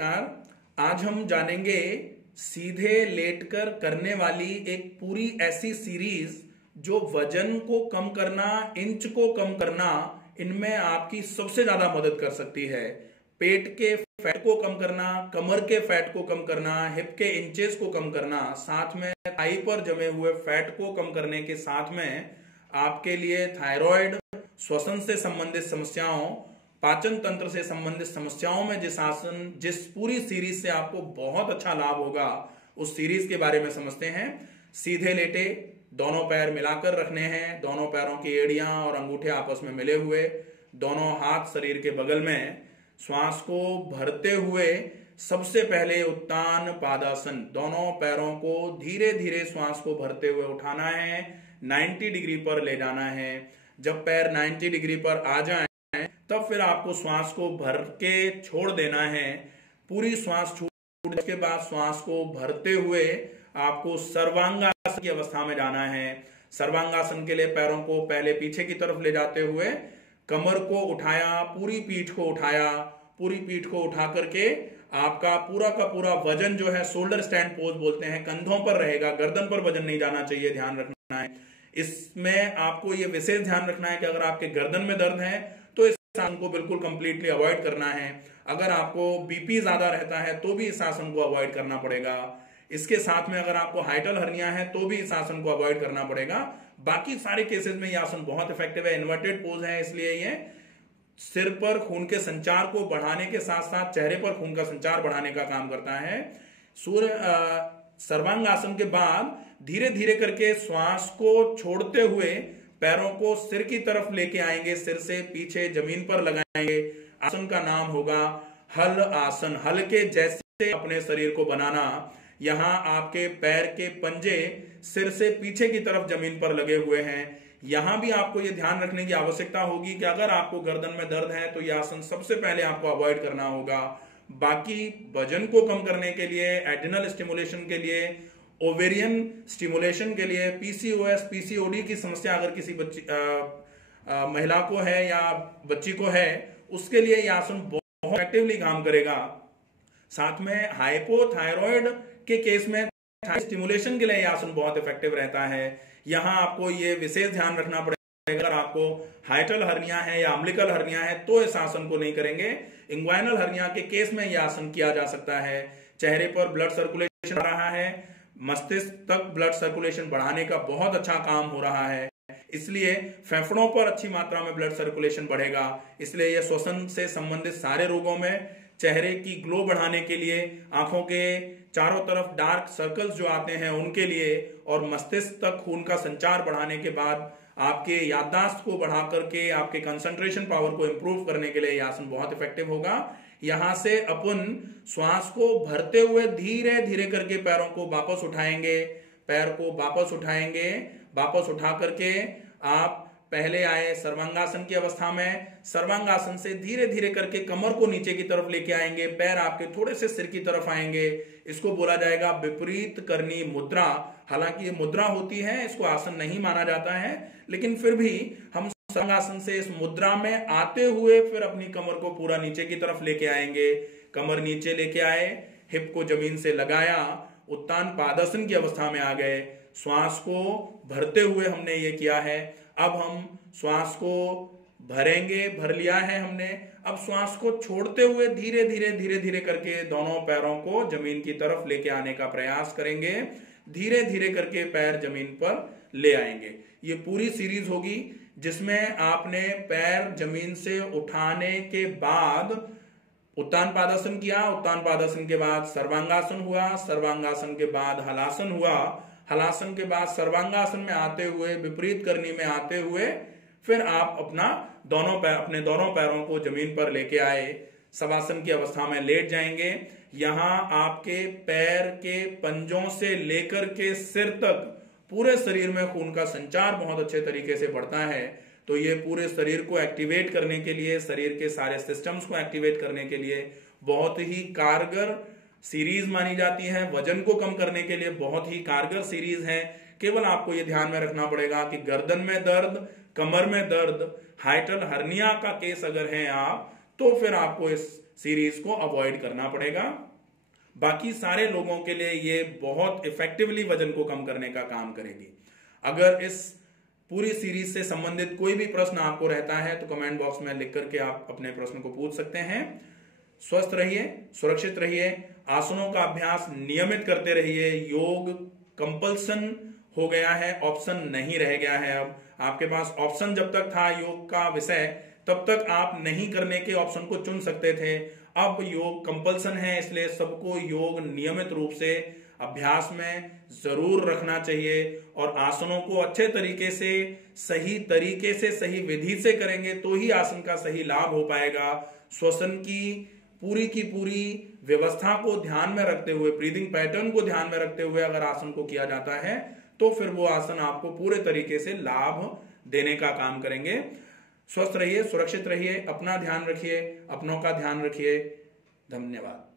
नमस्कार। आज हम जानेंगे सीधे लेटकर करने वाली एक पूरी ऐसी सीरीज जो वजन को कम करना, इंच को कम करना, इनमें आपकी सबसे ज्यादा मदद कर सकती है। पेट के फैट को कम करना, कमर के फैट को कम करना, हिप के इंचेस को कम करना, साथ में थाई पर जमे हुए फैट को कम करने के साथ में आपके लिए थायराइड, श्वसन से संबंधित समस्याओं, पाचन तंत्र से संबंधित समस्याओं में जिस पूरी सीरीज से आपको बहुत अच्छा लाभ होगा, उस सीरीज के बारे में समझते हैं। सीधे लेटे, दोनों पैर मिलाकर रखने हैं, दोनों पैरों की एड़ियां और अंगूठे आपस में मिले हुए, दोनों हाथ शरीर के बगल में, श्वास को भरते हुए सबसे पहले उत्तान पादासन, दोनों पैरों को धीरे धीरे श्वास को भरते हुए उठाना है, 90 डिग्री पर ले जाना है। जब पैर 90 डिग्री पर आ जाए तब फिर आपको श्वास को भर के छोड़ देना है। पूरी श्वास छोड़ने के बाद श्वास को भरते हुए आपको सर्वांगासन की अवस्था में जाना है। सर्वांगासन के लिए पैरों को पहले पीछे की तरफ ले जाते हुए कमर को उठाया, पूरी पीठ को उठाया, पूरी पीठ को उठा करके आपका पूरा का पूरा वजन जो है शोल्डर स्टैंड पोज बोलते हैं, कंधों पर रहेगा, गर्दन पर वजन नहीं जाना चाहिए, ध्यान रखना है। इसमें आपको ये विशेष ध्यान रखना है कि अगर आपके गर्दन में दर्द है तो इस आसन को बिल्कुल कंप्लीटली अवॉइड करना है। अगर आपको बीपी ज्यादा रहता है तो भी इस आसन को अवॉइड करना पड़ेगा। इसके साथ में अगर आपको हाइटल हर्निया है तो भी इस आसन को अवॉइड करना पड़ेगा। बाकी सारे केसेस में यह आसन बहुत इफेक्टिव है। इन्वर्टेड पोज है, इसलिए ये सिर पर खून के संचार को बढ़ाने के साथ साथ चेहरे पर खून का संचार बढ़ाने का काम करता है। सर्वांगासन के बाद धीरे धीरे करके श्वास को छोड़ते हुए पैरों को सिर की तरफ लेके आएंगे, सिर से पीछे जमीन पर लगाएंगे। आसन का नाम होगा हल आसन। हल के जैसे अपने शरीर को बनाना। यहाँ आपके पैर के पंजे सिर से पीछे की तरफ जमीन पर लगे हुए हैं। यहां भी आपको ये ध्यान रखने की आवश्यकता होगी कि अगर आपको गर्दन में दर्द है तो यह आसन सबसे पहले आपको अवॉइड करना होगा। बाकी वजन को कम करने के लिए, एड्रिनल स्टिमुलेशन के लिए, ओवेरियन स्टिमुलेशन के लिए, पीसीओएस, पीसीओडी की समस्या अगर किसी महिला को है या बच्ची को है, उसके लिए यह आसन बहुत एक्टिवली काम करेगा। साथ में हाइपोथायरॉयड के केस में स्टिमुलेशन के लिए यह आसन बहुत इफेक्टिव रहता है। यहां आपको ये विशेष ध्यान रखना पड़ेगा, अगर आपको हाइटल हर्निया है या अम्बिलिकल हर्निया है तो इस आसन को नहीं करेंगे। इंग्वाइनल हर्निया के केस में यह आसन किया जा सकता है। चेहरे पर ब्लड सर्कुलेशन बढ़ रहा है, मस्तिष्क तक ब्लड सर्कुलेशन बढ़ाने का बहुत अच्छा काम हो रहा है, इसलिए फेफड़ों पर अच्छी मात्रा में ब्लड सर्कुलेशन बढ़ेगा। इसलिए यह श्वसन से संबंधित सारे रोगों में, चेहरे की ग्लो बढ़ाने के लिए, आंखों के चारों तरफ डार्क सर्कल्स जो आते हैं उनके लिए, और मस्तिष्क तक खून का संचार बढ़ाने के बाद आपके याददाश्त को बढ़ा करके आपके कंसंट्रेशन पावर को इंप्रूव करने के लिए यह आसन बहुत इफेक्टिव होगा। यहां से अपन श्वास को भरते हुए धीरे धीरे करके पैरों को वापस उठाएंगे, पैर को वापस उठाएंगे। वापस उठा करके आप पहले आए सर्वांगासन की अवस्था में, सर्वांगासन से धीरे धीरे करके कमर को नीचे की तरफ लेके आएंगे, पैर आपके थोड़े से सिर की तरफ आएंगे। इसको बोला जाएगा विपरीत करनी मुद्रा। हालांकि ये मुद्रा होती है, इसको आसन नहीं माना जाता है, लेकिन फिर भी हम सर्वांगासन से इस मुद्रा में आते हुए फिर अपनी कमर को पूरा नीचे की तरफ लेके आएंगे। कमर नीचे लेके आए, हिप को जमीन से लगाया, उत्तान पादासन की अवस्था में आ गए। श्वास को भरते हुए हमने ये किया है। अब हम श्वास को भरेंगे, भर लिया है हमने। अब श्वास को छोड़ते हुए धीरे धीरे धीरे धीरे करके दोनों पैरों को जमीन की तरफ लेके आने का प्रयास करेंगे। धीरे धीरे करके पैर जमीन पर ले आएंगे। ये पूरी सीरीज होगी जिसमें आपने पैर जमीन से उठाने के बाद उत्तान पादासन किया, उत्तान पादासन के बाद सर्वांगासन हुआ, सर्वांगासन के बाद हलासन हुआ, हलासन के बाद सर्वांगासन में आते हुए, विपरीत करनी में आते हुए फिर आप अपने दोनों पैरों को जमीन पर लेके आए। शवासन की अवस्था में लेट जाएंगे। यहां आपके पैर के पंजों से लेकर के सिर तक पूरे शरीर में खून का संचार बहुत अच्छे तरीके से बढ़ता है। तो ये पूरे शरीर को एक्टिवेट करने के लिए, शरीर के सारे सिस्टम्स को एक्टिवेट करने के लिए बहुत ही कारगर सीरीज मानी जाती है। वजन को कम करने के लिए बहुत ही कारगर सीरीज है। केवल आपको ये ध्यान में रखना पड़ेगा कि गर्दन में दर्द, कमर में दर्द, हाइटल हर्निया का केस अगर है आप, तो फिर आपको इस सीरीज को अवॉइड करना पड़ेगा। बाकी सारे लोगों के लिए ये बहुत इफेक्टिवली वजन को कम करने का काम करेगी। अगर इस पूरी सीरीज से संबंधित कोई भी प्रश्न आपको रहता है तो कमेंट बॉक्स में लिख करके आप अपने प्रश्न को पूछ सकते हैं। स्वस्थ रहिए, सुरक्षित रहिए, आसनों का अभ्यास नियमित करते रहिए। योग कंपल्सन हो गया है, ऑप्शन नहीं रह गया है। अब आपके पास ऑप्शन जब तक था योग का विषय, तब तक आप नहीं करने के ऑप्शन को चुन सकते थे। अब योग कंपल्सन है, इसलिए सबको योग नियमित रूप से अभ्यास में जरूर रखना चाहिए और आसनों को अच्छे तरीके से, सही विधि से करेंगे तो ही आसन का सही लाभ हो पाएगा। श्वसन की पूरी व्यवस्था को ध्यान में रखते हुए, ब्रीदिंग पैटर्न को ध्यान में रखते हुए अगर आसन को किया जाता है तो फिर वो आसन आपको पूरे तरीके से लाभ देने का काम करेंगे। स्वस्थ रहिए, सुरक्षित रहिए, अपना ध्यान रखिए, अपनों का ध्यान रखिए। धन्यवाद।